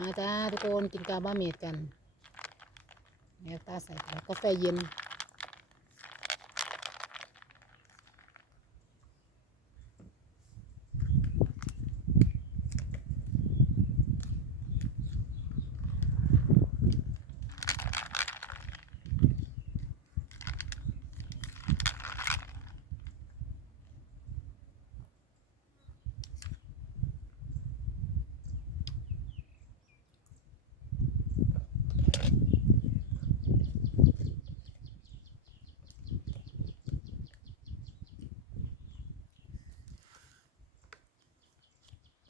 มาจ้าทุกคนกินกาบ้าเมดกันแมวตาใส่กาแฟเย็น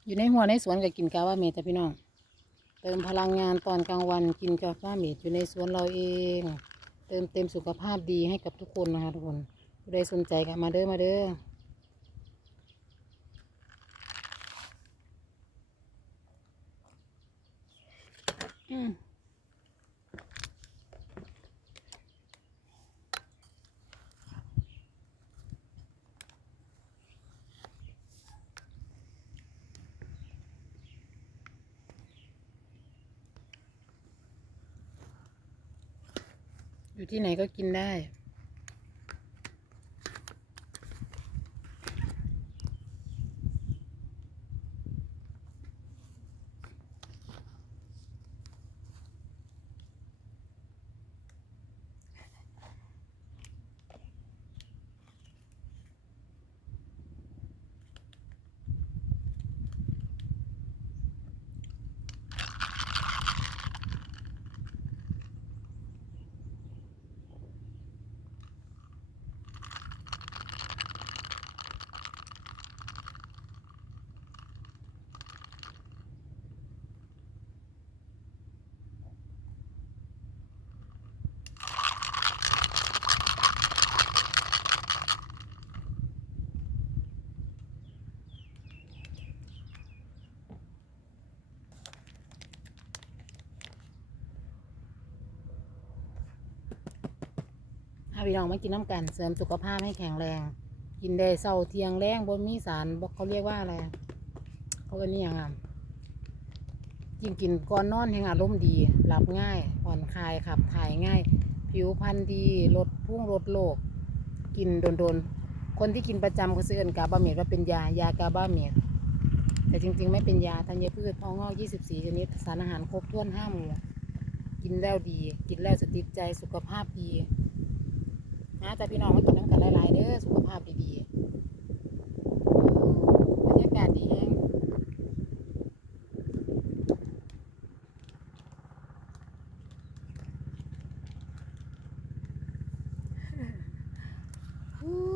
อยู่ในหัวในสวนก็กินกาว่าเมจ้ะพี่น้อง เติมพลังงานตอนกลางวันกินกาว่าเมดอยู่ในสวนเราเอง เติมเต็มสุขภาพดีให้กับทุกคนนะคะทุกคนผู้ใดสนใจก็มาเด้อมาเด้ออืม อยู่ที่ไหนก็กินได้ ถ้าพี่น้องมากินน้ำกันเสริมสุขภาพให้แข็งแรง กินได้เศร้าเทียงแรงบนมีสารบอกเขาเรียกว่าอะไรเขาเรียกนี่ยังไงกินกินก่อนนอนแห่งอารมณ์ดี หลับง่ายผ่อนคลายขับถ่ายง่าย ผิวพรรณดีลดพุ่งลดโรคกินโดนๆ คนที่กินประจำเขาซื้อกันกาบาเมดว่าเป็นยายากาบาเมดแต่จริงๆ ไม่เป็นยาธัญพืชพองอก 24 ชนิด สารอาหารครบถ้วนห้าหมู่กินแล้วดี กินแล้วสติใจสุขภาพดี นะแต่พี่น้องมากินน้ำกันหลายๆเด้อสุขภาพดีๆบรรยากาศดีแฮง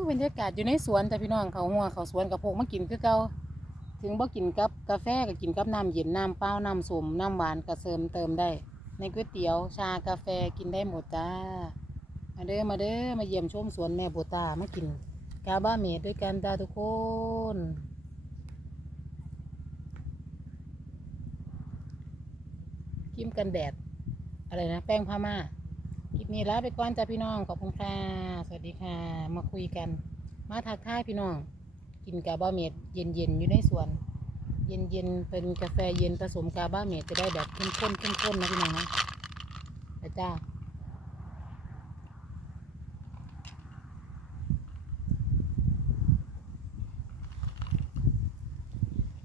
บรรยากาศอยู่ในสวนแต่พี่น้องเขาหัวเขาสวนกับพกมากินคือเก่าถึงบ่กินกับกาแฟก็กินกับน้ำเย็นน้ำเปล่าน้ำส้มน้ำหวานก็เสริมเติมได้ ในก๋วยเตี๋ยวชากาแฟกินได้หมดจ้า มาเด้อมาเด้อมาเยี่ยมชมสวนแม่โบตามากินกาบ้าเมดด้วยกันจ้าทุกคนครีมกันแดด อะไรนะ แป้งพาม่าคลิปนี้ลาไปก่อนจ้าพี่น้องขอบคุณค่ะสวัสดีค่ะ มาคุยกัน มาทักทายพี่น้อง กินกาบ้าเมดเย็นๆอยู่ในสวน เย็นๆเป็นกาแฟเย็นผสมกาบ้าเมดจะได้แบบเข้มข้นเข้มข้นนะพี่น้องนะจ้า